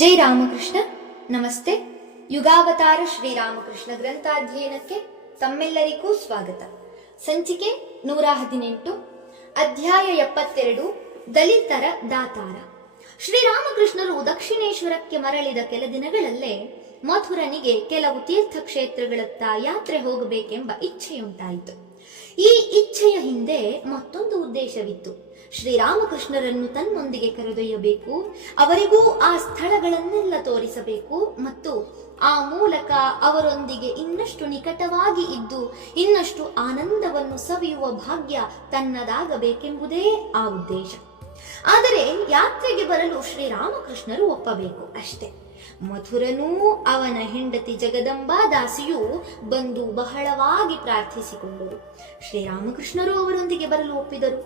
ಜೈ ರಾಮಕೃಷ್ಣ. ನಮಸ್ತೆ. ಯುಗಾವತಾರ ಶ್ರೀರಾಮಕೃಷ್ಣ ಗ್ರಂಥಾಧ್ಯಯನಕ್ಕೆ ತಮ್ಮೆಲ್ಲರಿಗೂ ಸ್ವಾಗತ. ಸಂಚಿಕೆ 118, ಅಧ್ಯಾಯ 72, ದಲಿತರ ದಾತಾರ. ಶ್ರೀರಾಮಕೃಷ್ಣರು ದಕ್ಷಿಣೇಶ್ವರಕ್ಕೆ ಮರಳಿದ ಕೆಲ ದಿನಗಳಲ್ಲೇ ಮಥುರನಿಗೆ ಕೆಲವು ತೀರ್ಥಕ್ಷೇತ್ರಗಳತ್ತ ಯಾತ್ರೆ ಹೋಗಬೇಕೆಂಬ ಇಚ್ಛೆಯುಂಟಾಯಿತು. ಈ ಇಚ್ಛೆಯ ಹಿಂದೆ ಮತ್ತೊಂದು ಉದ್ದೇಶವಿತ್ತು. ಶ್ರೀರಾಮಕೃಷ್ಣರನ್ನು ತನ್ನೊಂದಿಗೆ ಕರೆದೊಯ್ಯಬೇಕು, ಅವರಿಗೂ ಆ ಸ್ಥಳಗಳನ್ನೆಲ್ಲ ತೋರಿಸಬೇಕು ಮತ್ತು ಆ ಮೂಲಕ ಅವರೊಂದಿಗೆ ಇನ್ನಷ್ಟು ನಿಕಟವಾಗಿ ಇದ್ದು ಇನ್ನಷ್ಟು ಆನಂದವನ್ನು ಸವಿಯುವ ಭಾಗ್ಯ ತನ್ನದಾಗಬೇಕೆಂಬುದೇ ಆ ಉದ್ದೇಶ. ಆದರೆ ಯಾತ್ರೆಗೆ ಬರಲು ಶ್ರೀರಾಮಕೃಷ್ಣರು ಒಪ್ಪಬೇಕು ಅಷ್ಟೇ. ಮಥುರನೂ ಅವನ ಹೆಂಡತಿ ಜಗದಂಬಾ ದಾಸಿಯೂ ಬಂದು ಬಹಳವಾಗಿ ಪ್ರಾರ್ಥಿಸಿಕೊಂಡರು. ಶ್ರೀರಾಮಕೃಷ್ಣರು ಅವರೊಂದಿಗೆ ಬರಲು ಒಪ್ಪಿದರು.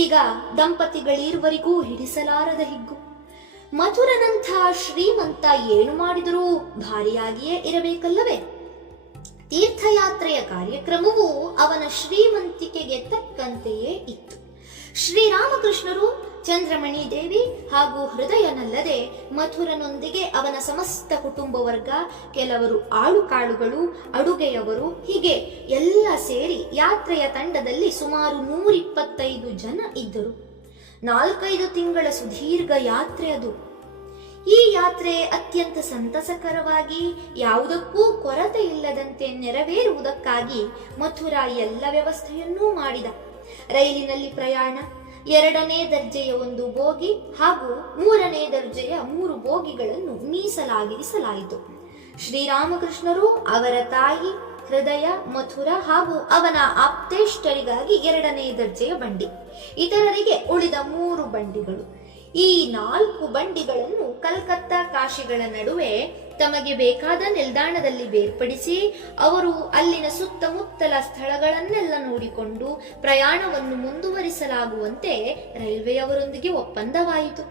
ಈಗ ದಂಪತಿಗಳಿರುವರಿಗೂ ಹಿಡಿಸಲಾರದ ಹಿಗ್ಗು. ಮಥುರನಂಥ ಶ್ರೀಮಂತ ಏನು ಮಾಡಿದರೂ ಭಾರಿಯಾಗಿಯೇ ಇರಬೇಕಲ್ಲವೇ? ತೀರ್ಥಯಾತ್ರೆಯ ಕಾರ್ಯಕ್ರಮವೂ ಅವನ ಶ್ರೀಮಂತಿಕೆಗೆ ತಕ್ಕಂತೆಯೇ ಇತ್ತು. ಶ್ರೀರಾಮಕೃಷ್ಣರು ಚಂದ್ರಮಣಿ ದೇವಿ ಹಾಗೂ ಹೃದಯನಲ್ಲದೆ ಮಥುರನೊಂದಿಗೆ ಅವನ ಸಮಸ್ತ ಕುಟುಂಬ ವರ್ಗ, ಕೆಲವರು ಆಳುಕಾಳುಗಳು, ಅಡುಗೆಯವರು, ಹೀಗೆ ಎಲ್ಲ ಸೇರಿ ಯಾತ್ರೆಯ ತಂಡದಲ್ಲಿ ಸುಮಾರು 125 ಜನ ಇದ್ದರು. 4-5 ತಿಂಗಳ ಸುದೀರ್ಘ ಯಾತ್ರೆ ಅದು. ಈ ಯಾತ್ರೆ ಅತ್ಯಂತ ಸಂತಸಕರವಾಗಿ, ಯಾವುದಕ್ಕೂ ಕೊರತೆ ಇಲ್ಲದಂತೆ ನೆರವೇರುವುದಕ್ಕಾಗಿ ಮಥುರ ಎಲ್ಲ ವ್ಯವಸ್ಥೆಯನ್ನೂ ಮಾಡಿದ. ರೈಲಿನಲ್ಲಿ ಪ್ರಯಾಣ, 2ನೇ ದರ್ಜೆಯ 1 ಬೋಗಿ ಹಾಗೂ 3ನೇ ದರ್ಜೆಯ 3 ಬೋಗಿಗಳನ್ನು ಮೀಸಲಾಗಿರಿಸಲಾಯಿತು. ಶ್ರೀರಾಮಕೃಷ್ಣರು, ಅವರ ತಾಯಿ, ಹೃದಯ, ಮಥುರ ಹಾಗೂ ಅವನ ಆಪ್ತೇಷ್ಟರಿಗಾಗಿ 2ನೇ ದರ್ಜೆಯ ಬಂಡಿ, ಇತರರಿಗೆ ಉಳಿದ 3 ಬಂಡಿಗಳು. ಈ 4 ಬಂಡಿಗಳನ್ನು ಕಲ್ಕತ್ತಾ ಕಾಶಿಗಳ ನಡುವೆ ತಮಗೆ ಬೇಕಾದ ನಿಲ್ದಾಣದಲ್ಲಿ ಬೇರ್ಪಡಿಸಿ ಅವರು ಅಲ್ಲಿನ ಸುತ್ತಮುತ್ತಲ ಸ್ಥಳಗಳನ್ನೆಲ್ಲ ನೋಡಿಕೊಂಡು ಪ್ರಯಾಣವನ್ನು ಮುಂದುವರಿಸಲಾಗುವಂತೆ ರೈಲ್ವೆಯವರೊಂದಿಗೆ ಒಪ್ಪಂದವಾಯಿತು.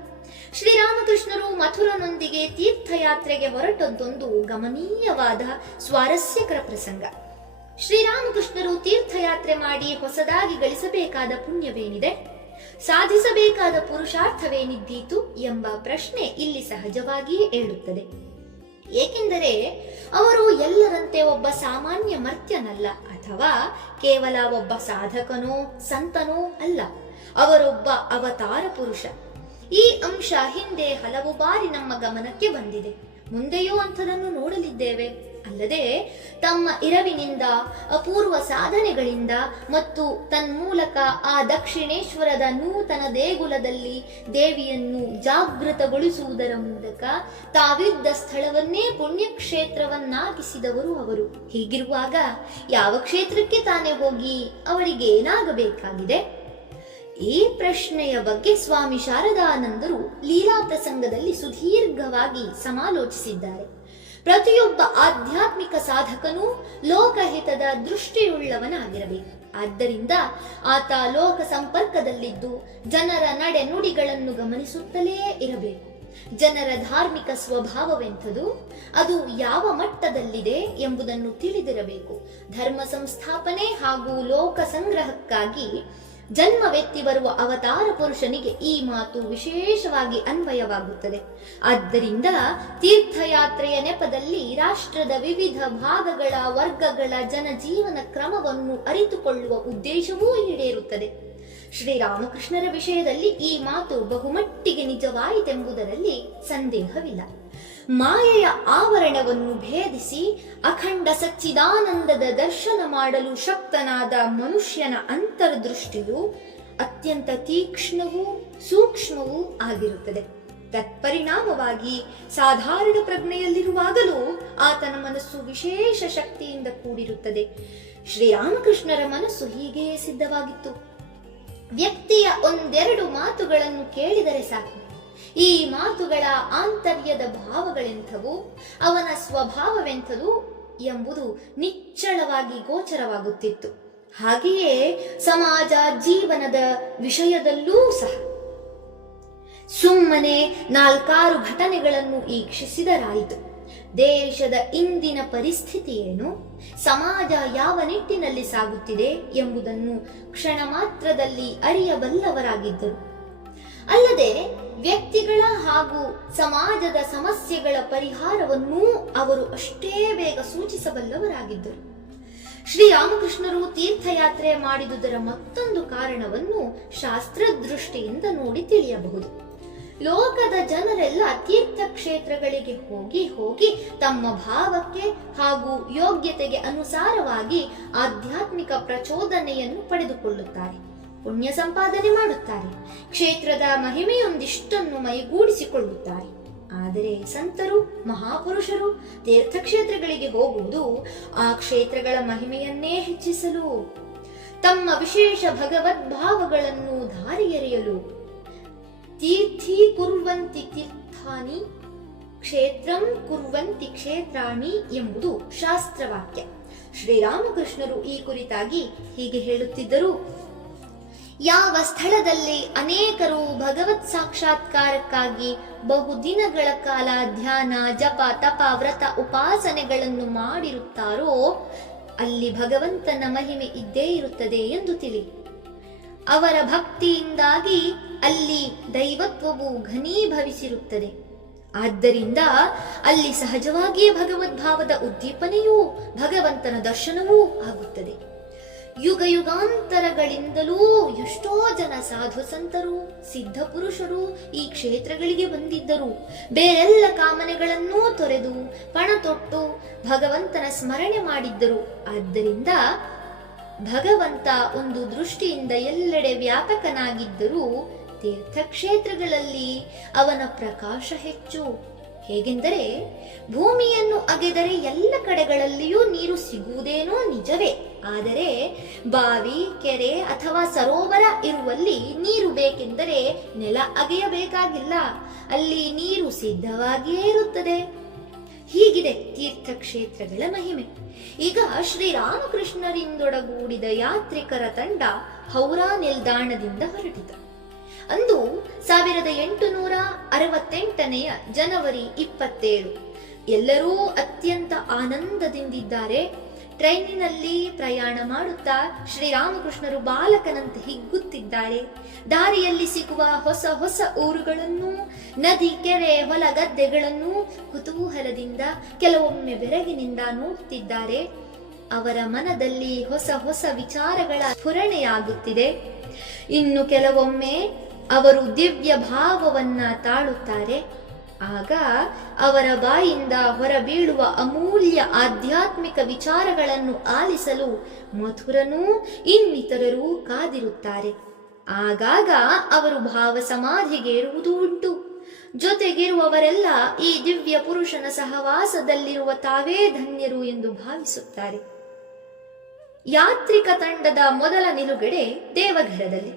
ಶ್ರೀರಾಮಕೃಷ್ಣರು ಮಥುರನೊಂದಿಗೆ ತೀರ್ಥಯಾತ್ರೆಗೆ ಹೊರಟದ್ದೊಂದು ಗಮನೀಯವಾದ ಸ್ವಾರಸ್ಯಕರ ಪ್ರಸಂಗ. ಶ್ರೀರಾಮಕೃಷ್ಣರು ತೀರ್ಥಯಾತ್ರೆ ಮಾಡಿ ಹೊಸದಾಗಿ ಗಳಿಸಬೇಕಾದ ಪುಣ್ಯವೇನಿದೆ, ಸಾಧಿಸಬೇಕಾದ ಪುರುಷಾರ್ಥವೇನಿದ್ದೀತು ಎಂಬ ಪ್ರಶ್ನೆ ಇಲ್ಲಿ ಸಹಜವಾಗಿಯೇ ಏಳುತ್ತದೆ. ಏಕೆಂದರೆ ಅವರು ಎಲ್ಲರಂತೆ ಒಬ್ಬ ಸಾಮಾನ್ಯ ಮರ್ತ್ಯನಲ್ಲ, ಅಥವಾ ಕೇವಲ ಒಬ್ಬ ಸಾಧಕನೋ ಸಂತನೋ ಅಲ್ಲ. ಅವರೊಬ್ಬ ಅವತಾರ ಪುರುಷ. ಈ ಅಂಶ ಹಿಂದೆ ಹಲವು ಬಾರಿ ನಮ್ಮ ಗಮನಕ್ಕೆ ಬಂದಿದೆ, ಮುಂದೆಯೂ ಅಂಥದನ್ನು ನೋಡಲಿದ್ದೇವೆ. ಅಲ್ಲದೆ ತಮ್ಮ ಇರವಿನಿಂದ, ಅಪೂರ್ವ ಸಾಧನೆಗಳಿಂದ ಮತ್ತು ತನ್ಮೂಲಕ ಆ ದಕ್ಷಿಣೇಶ್ವರದ ನೂತನ ದೇಗುಲದಲ್ಲಿ ದೇವಿಯನ್ನು ಜಾಗೃತಗೊಳಿಸುವುದರ ಮೂಲಕ ತಾವಿದ್ದ ಸ್ಥಳವನ್ನೇ ಪುಣ್ಯಕ್ಷೇತ್ರವನ್ನಾಗಿಸಿದವರು ಅವರು. ಹೀಗಿರುವಾಗ ಯಾವ ಕ್ಷೇತ್ರಕ್ಕೆ ತಾನೇ ಹೋಗಿ ಅವರಿಗೇನಾಗಬೇಕಾಗಿದೆ? ಈ ಪ್ರಶ್ನೆಯ ಬಗ್ಗೆ ಸ್ವಾಮಿ ಶಾರದಾನಂದರು ಲೀಲಾ ಪ್ರಸಂಗದಲ್ಲಿ ಸುದೀರ್ಘವಾಗಿ ಸಮಾಲೋಚಿಸಿದ್ದಾರೆ. ಪ್ರತಿಯೊಬ್ಬ ಆಧ್ಯಾತ್ಮಿಕ ಸಾಧಕನೂ ಲೋಕಹಿತದ ದೃಷ್ಟಿಯುಳ್ಳವನಾಗಿರಬೇಕು. ಆದ್ದರಿಂದ ಆತ ಲೋಕ ಸಂಪರ್ಕದಲ್ಲಿದ್ದು ಜನರ ನಡೆ ನುಡಿಗಳನ್ನು ಗಮನಿಸುತ್ತಲೇ ಇರಬೇಕು. ಜನರ ಧಾರ್ಮಿಕ ಸ್ವಭಾವವೆಂಥದು, ಅದು ಯಾವ ಮಟ್ಟದಲ್ಲಿದೆ ಎಂಬುದನ್ನು ತಿಳಿದಿರಬೇಕು. ಧರ್ಮ ಸಂಸ್ಥಾಪನೆ ಹಾಗೂ ಲೋಕ ಸಂಗ್ರಹಕ್ಕಾಗಿ ಜನ್ಮವೆತ್ತಿ ಬರುವ ಅವತಾರ ಪುರುಷನಿಗೆ ಈ ಮಾತು ವಿಶೇಷವಾಗಿ ಅನ್ವಯವಾಗುತ್ತದೆ. ಆದ್ದರಿಂದ ತೀರ್ಥಯಾತ್ರೆಯ ನೆಪದಲ್ಲಿ ರಾಷ್ಟ್ರದ ವಿವಿಧ ಭಾಗಗಳ, ವರ್ಗಗಳ ಜನಜೀವನ ಕ್ರಮವನ್ನು ಅರಿತುಕೊಳ್ಳುವ ಉದ್ದೇಶವೂ ಈಡೇರುತ್ತದೆ. ಶ್ರೀರಾಮಕೃಷ್ಣರ ವಿಷಯದಲ್ಲಿ ಈ ಮಾತು ಬಹುಮಟ್ಟಿಗೆ ನಿಜವಾಯಿತೆಂಬುದರಲ್ಲಿ ಸಂದೇಹವಿಲ್ಲ. ಮಾಯೆಯ ಆವರಣವನ್ನು ಭೇದಿಸಿ ಅಖಂಡ ಸಚ್ಚಿದಾನಂದದ ದರ್ಶನ ಮಾಡಲು ಶಕ್ತನಾದ ಮನುಷ್ಯನ ಅಂತರ್ದೃಷ್ಟಿಯು ಅತ್ಯಂತ ತೀಕ್ಷ್ಣವೂ ಸೂಕ್ಷ್ಮವೂ ಆಗಿರುತ್ತದೆ. ತತ್ಪರಿಣಾಮವಾಗಿ ಸಾಧಾರಣ ಪ್ರಜ್ಞೆಯಲ್ಲಿರುವಾಗಲೂ ಆತನ ಮನಸ್ಸು ವಿಶೇಷ ಶಕ್ತಿಯಿಂದ ಕೂಡಿರುತ್ತದೆ. ಶ್ರೀರಾಮಕೃಷ್ಣರ ಮನಸ್ಸು ಹೀಗೆಯೇ ಸಿದ್ಧವಾಗಿತ್ತು. ವ್ಯಕ್ತಿಯ 1-2 ಮಾತುಗಳನ್ನು ಕೇಳಿದರೆ ಸಾಕು, ಈ ಮಾತುಗಳ ಆಂತರ್ಯದ ಭಾವಗಳೆಂಥವು, ಅವನ ಸ್ವಭಾವವೆಂಥದು ಎಂಬುದು ನಿಚ್ಚಳವಾಗಿ ಗೋಚರವಾಗುತ್ತಿತ್ತು. ಹಾಗೆಯೇ ಸಮಾಜ ಜೀವನದ ವಿಷಯದಲ್ಲೂ ಸಹ. ಸುಮ್ಮನೆ 4-6 ಘಟನೆಗಳನ್ನು ಈಕ್ಷಿಸಿದರಾಯಿತು. ದೇಶದ ಇಂದಿನ ಪರಿಸ್ಥಿತಿ ಏನು, ಸಮಾಜ ಯಾವ ನಿಟ್ಟಿನಲ್ಲಿ ಸಾಗುತ್ತಿದೆ ಎಂಬುದನ್ನು ಕ್ಷಣ ಮಾತ್ರದಲ್ಲಿ ಅರಿಯಬಲ್ಲವರಾಗಿದ್ದರು. ಅಲ್ಲದೆ ವ್ಯಕ್ತಿಗಳ ಹಾಗೂ ಸಮಾಜದ ಸಮಸ್ಯೆಗಳ ಪರಿಹಾರವನ್ನೂ ಅವರು ಅಷ್ಟೇ ಬೇಗ ಸೂಚಿಸಬಲ್ಲವರಾಗಿದ್ದರು. ಶ್ರೀರಾಮಕೃಷ್ಣರು ತೀರ್ಥಯಾತ್ರೆ ಮಾಡಿದುದರ ಮತ್ತೊಂದು ಕಾರಣವನ್ನು ಶಾಸ್ತ್ರದೃಷ್ಟಿಯಿಂದ ನೋಡಿ ತಿಳಿಯಬಹುದು. ಲೋಕದ ಜನರೆಲ್ಲ ತೀರ್ಥಕ್ಷೇತ್ರಗಳಿಗೆ ಹೋಗಿ ಹೋಗಿ ತಮ್ಮ ಭಾವಕ್ಕೆ ಹಾಗೂ ಯೋಗ್ಯತೆಗೆ ಅನುಸಾರವಾಗಿ ಆಧ್ಯಾತ್ಮಿಕ ಪ್ರಚೋದನೆಯನ್ನು ಪಡೆದುಕೊಳ್ಳುತ್ತಾರೆ, ಪುಣ್ಯ ಸಂಪಾದನೆ ಮಾಡುತ್ತಾರೆ, ಕ್ಷೇತ್ರದ ಮಹಿಮೆಯೊಂದಿಷ್ಟನ್ನು ಮೈಗೂಡಿಸಿಕೊಳ್ಳುತ್ತಾರೆ. ಆದರೆ ಸಂತರು, ಮಹಾಪುರುಷರು ತೀರ್ಥಕ್ಷೇತ್ರಗಳಿಗೆ ಹೋಗುವುದು ಆ ಕ್ಷೇತ್ರಗಳ ಮಹಿಮೆಯನ್ನೇ ಹೆಚ್ಚಿಸಲು, ತಮ್ಮ ವಿಶೇಷ ಭಗವದ್ಭಾವಗಳನ್ನು ದಾರಿ ಎರೆಯಲು. ತೀರ್ಥಿ ಕುರ್ವಂತಿ ತೀರ್ಥಾನಿ, ಕ್ಷೇತ್ರಂ ಕುರ್ವಂತಿ ಕ್ಷೇತ್ರಾಣಿ ಎಂಬುದು ಶಾಸ್ತ್ರವಾಕ್ಯ. ಶ್ರೀರಾಮಕೃಷ್ಣರು ಈ ಕುರಿತಾಗಿ ಹೀಗೆ ಹೇಳುತ್ತಿದ್ದರು: ಯಾವ ಸ್ಥಳದಲ್ಲಿ ಅನೇಕರು ಭಗವತ್ ಸಾಕ್ಷಾತ್ಕಾರಕ್ಕಾಗಿ ಬಹುದಿನಗಳ ಕಾಲ ಧ್ಯಾನ, ಜಪ, ತಪ, ವ್ರತ, ಉಪಾಸನೆಗಳನ್ನು ಮಾಡಿರುತ್ತಾರೋ ಅಲ್ಲಿ ಭಗವಂತನ ಮಹಿಮೆ ಇದ್ದೇ ಇರುತ್ತದೆ ಎಂದು ತಿಳಿ. ಅವರ ಭಕ್ತಿಯಿಂದಾಗಿ ಅಲ್ಲಿ ದೈವತ್ವವು ಘನೀಭವಿಸಿರುತ್ತದೆ. ಆದ್ದರಿಂದ ಅಲ್ಲಿ ಸಹಜವಾಗಿಯೇ ಭಗವದ್ಭಾವದ ಉದ್ದೀಪನೆಯೂ ಭಗವಂತನ ದರ್ಶನವೂ ಆಗುತ್ತದೆ. ಯುಗ ಯುಗಾಂತರಗಳಿಂದಲೂ ಎಷ್ಟೋ ಜನ ಸಾಧು ಸಂತರು, ಸಿದ್ಧ ಪುರುಷರು ಈ ಕ್ಷೇತ್ರಗಳಿಗೆ ಬಂದಿದ್ದರು. ಬೇರೆಲ್ಲ ಕಾಮನೆಗಳನ್ನೂ ತೊರೆದು ಪಣ ತೊಟ್ಟು ಭಗವಂತನ ಸ್ಮರಣೆ ಮಾಡಿದ್ದರು. ಆದ್ದರಿಂದ ಭಗವಂತ ಒಂದು ದೃಷ್ಟಿಯಿಂದ ಎಲ್ಲೆಡೆ ವ್ಯಾಪಕನಾಗಿದ್ದರೂ ತೀರ್ಥಕ್ಷೇತ್ರಗಳಲ್ಲಿ ಅವನ ಪ್ರಕಾಶ ಹೆಚ್ಚು. ಹೇಗೆಂದರೆ, ಭೂಮಿಯನ್ನು ಅಗೆದರೆ ಎಲ್ಲ ಕಡೆಗಳಲ್ಲಿಯೂ ನೀರು ಸಿಗುವುದೇನೋ ನಿಜವೇ, ಆದರೆ ಬಾವಿ, ಕೆರೆ ಅಥವಾ ಸರೋವರ ಇರುವಲ್ಲಿ ನೀರು ಬೇಕೆಂದರೆ ನೆಲ ಅಗೆಯಬೇಕಾಗಿಲ್ಲ, ಅಲ್ಲಿ ನೀರು ಸಿದ್ಧವಾಗಿಯೇ ಇರುತ್ತದೆ. ಹೀಗಿದೆ ತೀರ್ಥಕ್ಷೇತ್ರಗಳ ಮಹಿಮೆ. ಈಗ ಶ್ರೀರಾಮಕೃಷ್ಣರಿಂದೊಡಗೂಡಿದ ಯಾತ್ರಿಕರ ತಂಡ ಹೌರಾ ನಿಲ್ದಾಣದಿಂದ ಹೊರಟಿತು. ಅಂದು 1868 ಜನವರಿ 27. ಎಲ್ಲರೂ ಅತ್ಯಂತ ಆನಂದದಿಂದಿದ್ದಾರೆ. ಟ್ರೈನಿನಲ್ಲಿ ಪ್ರಯಾಣ ಮಾಡುತ್ತಾ ಶ್ರೀರಾಮಕೃಷ್ಣರು ಬಾಲಕನಂತೆ ಹಿಗ್ಗುತ್ತಿದ್ದಾರೆ. ದಾರಿಯಲ್ಲಿ ಸಿಗುವ ಹೊಸ ಹೊಸ ಊರುಗಳನ್ನು, ನದಿ, ಕೆರೆ, ಹೊಲ, ಗದ್ದೆಗಳನ್ನು ಕುತೂಹಲದಿಂದ, ಕೆಲವೊಮ್ಮೆ ಬೆರಗಿನಿಂದ ನೋಡುತ್ತಿದ್ದಾರೆ. ಅವರ ಮನದಲ್ಲಿ ಹೊಸ ಹೊಸ ವಿಚಾರಗಳ ಸ್ಫುರಣೆಯಾಗುತ್ತಿದೆ. ಇನ್ನು ಕೆಲವೊಮ್ಮೆ ಅವರು ದಿವ್ಯ ಭಾವವನ್ನ ತಾಳುತ್ತಾರೆ. ಆಗ ಅವರ ಬಾಯಿಂದ ಹೊರಬೀಳುವ ಅಮೂಲ್ಯ ಆಧ್ಯಾತ್ಮಿಕ ವಿಚಾರಗಳನ್ನು ಆಲಿಸಲು ಮಥುರನೂ ಇನ್ನಿತರರೂ ಕಾದಿರುತ್ತಾರೆ. ಆಗಾಗ ಅವರು ಭಾವ ಸಮಾಧಿಗೆ ಏರುವುದೂ ಉಂಟು. ಜೊತೆಗಿರುವವರೆಲ್ಲ ಈ ದಿವ್ಯ ಪುರುಷನ ಸಹವಾಸದಲ್ಲಿರುವ ತಾವೇ ಧನ್ಯರು ಎಂದು ಭಾವಿಸುತ್ತಾರೆ. ಯಾತ್ರಿಕ ತಂಡದ ಮೊದಲ ನಿಲುಗಡೆ ದೇವಘರದಲ್ಲಿ.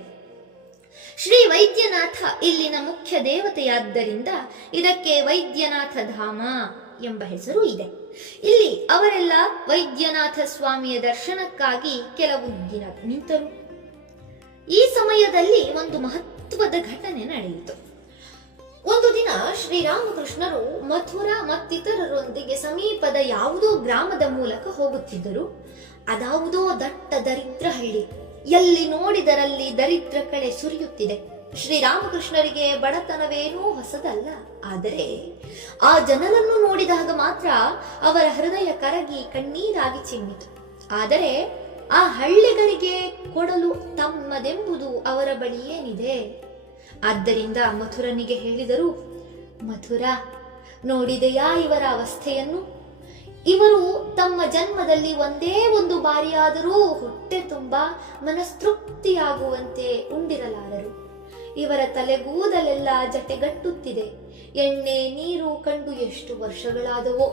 ಶ್ರೀ ವೈದ್ಯನಾಥ ಇಲ್ಲಿನ ಮುಖ್ಯ ದೇವತೆಯಾದ್ದರಿಂದ ಇದಕ್ಕೆ ವೈದ್ಯನಾಥ ಧಾಮ ಎಂಬ ಹೆಸರು ಇದೆ. ಇಲ್ಲಿ ಅವರೆಲ್ಲ ವೈದ್ಯನಾಥ ಸ್ವಾಮಿಯ ದರ್ಶನಕ್ಕಾಗಿ ಕೆಲವು ದಿನ ನಿಂತರು. ಈ ಸಮಯದಲ್ಲಿ ಒಂದು ಮಹತ್ವದ ಘಟನೆ ನಡೆಯಿತು. ಒಂದು ದಿನ ಶ್ರೀರಾಮಕೃಷ್ಣರು ಮಥುರಾ ಮತ್ತಿತರರೊಂದಿಗೆ ಸಮೀಪದ ಯಾವುದೋ ಗ್ರಾಮದ ಮೂಲಕ ಹೋಗುತ್ತಿದ್ದರು. ಅದಾವುದೋ ದಟ್ಟ ದರಿದ್ರ ಹಳ್ಳಿ. ಎಲ್ಲಿ ನೋಡಿದರಲ್ಲಿ ದರಿದ್ರ ಕಳೆ ಸುರಿಯುತ್ತಿದೆ. ಶ್ರೀರಾಮಕೃಷ್ಣರಿಗೆ ಬಡತನವೇನೂ ಹೊಸದಲ್ಲ. ಆದರೆ ಆ ಜನರನ್ನು ನೋಡಿದಾಗ ಮಾತ್ರ ಅವರ ಹೃದಯ ಕರಗಿ ಕಣ್ಣೀರಾಗಿ ಚಿಮ್ಮಿತು. ಆದರೆ ಆ ಹಳ್ಳಿಗರಿಗೆ ಕೊಡಲು ತಮ್ಮದೆಂಬುದು ಅವರ ಬಳಿ ಏನಿದೆ? ಆದ್ದರಿಂದ ಮಥುರನಿಗೆ ಹೇಳಿದರು, ಮಥುರ, ನೋಡಿದೆಯಾ ಇವರ ಅವಸ್ಥೆಯನ್ನು? ಇವರು ತಮ್ಮ ಜನ್ಮದಲ್ಲಿ ಒಂದೇ ಒಂದು ಬಾರಿಯಾದರೂ ಹೊಟ್ಟೆ ತುಂಬ ಮನಸ್ತೃಪ್ತಿಯಾಗುವಂತೆ ಉಂಡಿರಲಾರರು. ಇವರ ತಲೆಗೂದಲೆಲ್ಲ ಜಟೆಗಟ್ಟುತ್ತಿದೆ. ಎಣ್ಣೆ ನೀರು ಕಂಡು ಎಷ್ಟು ವರ್ಷಗಳಾದವೋ.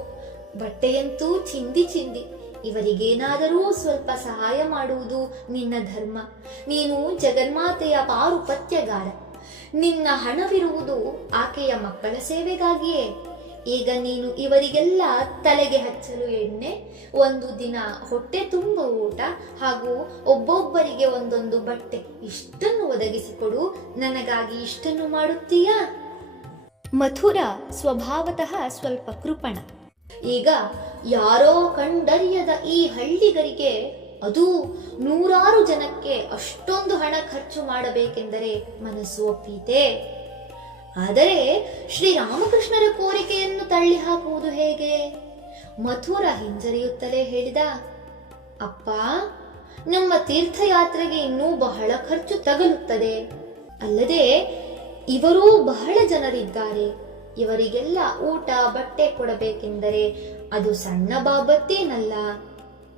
ಬಟ್ಟೆಯಂತೂ ಚಿಂದಿ ಚಿಂದಿ. ಇವರಿಗೇನಾದರೂ ಸ್ವಲ್ಪ ಸಹಾಯ ಮಾಡುವುದು ನಿನ್ನ ಧರ್ಮ. ನೀನು ಜಗನ್ಮಾತೆಯ ಪಾರುಪತ್ಯಗಾರ. ನಿನ್ನ ಹಣವಿರುವುದು ಆಕೆಯ ಮಕ್ಕಳ ಸೇವೆಗಾಗಿಯೇ. ಈಗ ನೀನು ಇವರಿಗೆಲ್ಲ ತಲೆಗೆ ಹಚ್ಚಲು ಎಣ್ಣೆ, ಒಂದು ದಿನ ಹೊಟ್ಟೆ ತುಂಬ ಊಟ ಹಾಗೂ ಒಬ್ಬೊಬ್ಬರಿಗೆ ಒಂದೊಂದು ಬಟ್ಟೆ, ಇಷ್ಟನ್ನು ಒದಗಿಸಿಕೊಡು. ನನಗಾಗಿ ಇಷ್ಟನ್ನು ಮಾಡುತ್ತೀಯಾ? ಮಥುರ ಸ್ವಭಾವತಃ ಸ್ವಲ್ಪ ಕೃಪಣ. ಈಗ ಯಾರೋ ಕಂಡರಿಯದ ಈ ಹಳ್ಳಿಗರಿಗೆ ಅದು 100 ಜನಕ್ಕೆ ಅಷ್ಟೊಂದು ಹಣ ಖರ್ಚು ಮಾಡಬೇಕೆಂದರೆ ಮನಸ್ಸು ಒಪ್ಪೀತೆ. ಆದರೆ ಶ್ರೀರಾಮಕೃಷ್ಣರ ಕೋರಿಕೆಯನ್ನು ತಳ್ಳಿ ಹಾಕುವುದು ಹೇಗೆ? ಮಥುರ ಹಿಂಜರಿಯುತ್ತಲೇ ಹೇಳಿದ, ಅಪ್ಪ, ನಮ್ಮ ತೀರ್ಥಯಾತ್ರೆಗೆ ಇನ್ನೂ ಬಹಳ ಖರ್ಚು ತಗಲುತ್ತದೆ. ಅಲ್ಲದೆ ಇವರೂ ಬಹಳ ಜನರಿದ್ದಾರೆ. ಇವರಿಗೆಲ್ಲ ಊಟ ಬಟ್ಟೆ ಕೊಡಬೇಕೆಂದರೆ ಅದು ಸಣ್ಣ ಬಾಬತ್ತೇನಲ್ಲ.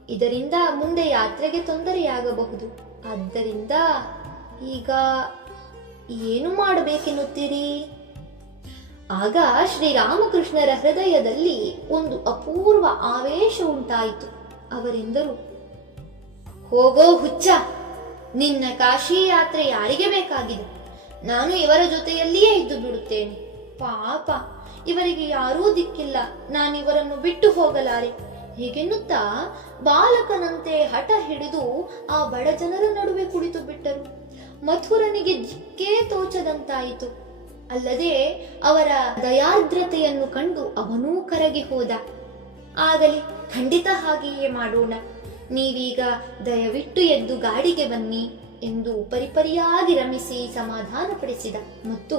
ಇದರಿಂದ ಮುಂದೆ ಯಾತ್ರೆಗೆ ತೊಂದರೆಯಾಗಬಹುದು. ಆದ್ದರಿಂದ ಈಗ ಏನು ಮಾಡಬೇಕೆನ್ನುತ್ತೀರಿ? ಆಗ ಶ್ರೀರಾಮಕೃಷ್ಣರ ಹೃದಯದಲ್ಲಿ ಒಂದು ಅಪೂರ್ವ ಆವೇಶ ಉಂಟಾಯಿತು. ಅವರೆಂದರು, ಹೋಗೋ ಹುಚ್ಚ, ನಿನ್ನ ಕಾಶಿ ಯಾತ್ರೆ ಯಾರಿಗೆ ಬೇಕಾಗಿದೆ? ನಾನು ಇವರ ಜೊತೆಯಲ್ಲಿಯೇ ಇದ್ದು ಬಿಡುತ್ತೇನೆ. ಪಾಪ, ಇವರಿಗೆ ಯಾರೂ ದಿಕ್ಕಿಲ್ಲ. ನಾನಿವರನ್ನು ಬಿಟ್ಟು ಹೋಗಲಾರೆ. ಹೀಗೆನ್ನುತ್ತಾ ಬಾಲಕನಂತೆ ಹಠ ಹಿಡಿದು ಆ ಬಡ ಜನರ ನಡುವೆ ಕುಳಿತು ಬಿಟ್ಟರು. ಮಥುರನಿಗೆ ದಿಕ್ಕೇ ತೋಚದಂತಾಯಿತು. ಅಲ್ಲದೆ ಅವರ ದಯಾರ್ದ್ರತೆಯನ್ನು ಕಂಡು ಅವನೂ ಕರಗಿ ಹೋದ. ಆಗಲಿ, ಖಂಡಿತ ಹಾಗೆಯೇ ಮಾಡೋಣ. ನೀವೀಗ ದಯವಿಟ್ಟು ಎದ್ದು ಗಾಡಿಗೆ ಬನ್ನಿ ಎಂದು ಪರಿಪರಿಯಾಗಿ ರಮಿಸಿ ಸಮಾಧಾನಪಡಿಸಿದ. ಮತ್ತು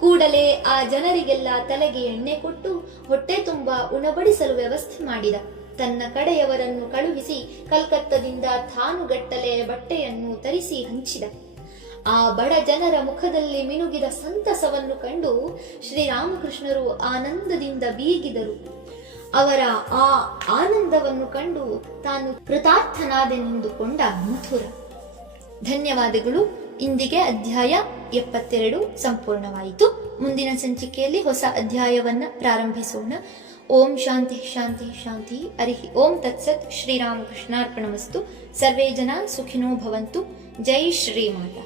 ಕೂಡಲೇ ಆ ಜನರಿಗೆಲ್ಲ ತಲೆಗೆ ಎಣ್ಣೆ ಕೊಟ್ಟು ಹೊಟ್ಟೆ ತುಂಬ ಉಣಬಡಿಸಲು ವ್ಯವಸ್ಥೆ ಮಾಡಿದ. ತನ್ನ ಕಡೆಯವರನ್ನು ಕಳುಹಿಸಿ ಕಲ್ಕತ್ತದಿಂದ ಥಾನುಗಟ್ಟಲೆ ಬಟ್ಟೆಯನ್ನು ತರಿಸಿ ಹಂಚಿದ. ಆ ಬಡ ಜನರ ಮುಖದಲ್ಲಿ ಮಿನುಗಿದ ಸಂತಸವನ್ನು ಕಂಡು ಶ್ರೀರಾಮಕೃಷ್ಣರು ಆನಂದದಿಂದ ಬೀಗಿದರು. ಅವರ ಆ ಆನಂದವನ್ನು ಕಂಡು ತಾನು ಕೃತಾರ್ಥನಾದೆನೆಂದುಕೊಂಡ ಮಥುರ. ಧನ್ಯವಾದಗಳು. ಇಂದಿಗೆ ಅಧ್ಯಾಯ 72 ಸಂಪೂರ್ಣವಾಯಿತು. ಮುಂದಿನ ಸಂಚಿಕೆಯಲ್ಲಿ ಹೊಸ ಅಧ್ಯಾಯವನ್ನ ಪ್ರಾರಂಭಿಸೋಣ. ಓಂ ಶಾಂತಿ ಶಾಂತಿ ಶಾಂತಿ. ಹರಿ ಓಂ ತತ್ಸತ್. ಶ್ರೀರಾಮಕೃಷ್ಣಾರ್ಪಣಮಸ್ತು. ಸರ್ವೇ ಜನ ಸುಖಿನೋ ಭವಂತು. ಜೈ ಶ್ರೀಮಾತಾ.